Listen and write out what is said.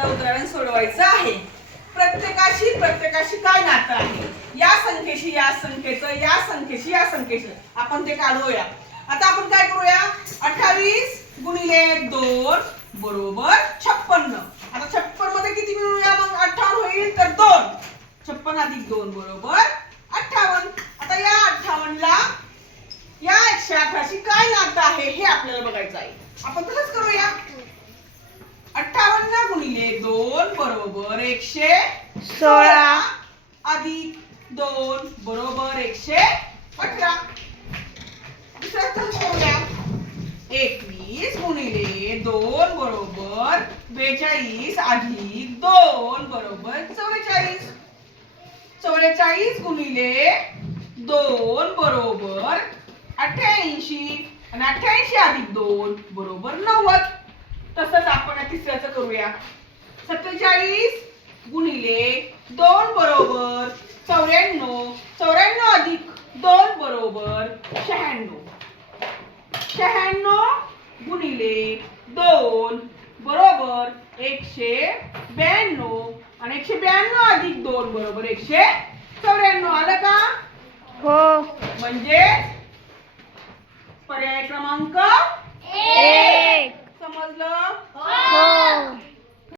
आपल्याला उदाहरण सोडवायचं आहे. प्रत्येकाशी काय नातं आहे? या संख्येशी या संख्येचं, या संख्येशी या संख्येचं. आपण ते काढूया. आता आपण काय करूया? 28 गुणिले 2 बरोबर 56. आता 56 मध्ये किती मिळूया? मग 58 होईल तर 2. 56 अधिक 2 बरोबर 58. आता या 58 ला या 118शी काय नातं आहे हे आपल्याला बघायचं आहे. आपण तसंच करूया. 58 गुणिले 2 बरोबर 116 अधिक 2 बरोबर 118. दुसरं तसंच करूया. 21 गुणिले 2 बरोबर 42 अधिक 2 बरोबर 44. 44 गुणिले 2 बरोबर 88 आणि 88 अधिक 2 बरोबर 90. तसंच आपण या तिसऱ्याचं करूया. 47 गुणिले 2 बरोबर 94. 94 अधिक 2 बरोबर 96. 96 गुणिले 2 बरोबर 192 आणि 192 अधिक 2 बरोबर 194. आलं का? हो. म्हणजे पर्याय क्रमांक 1. समजलं? हो.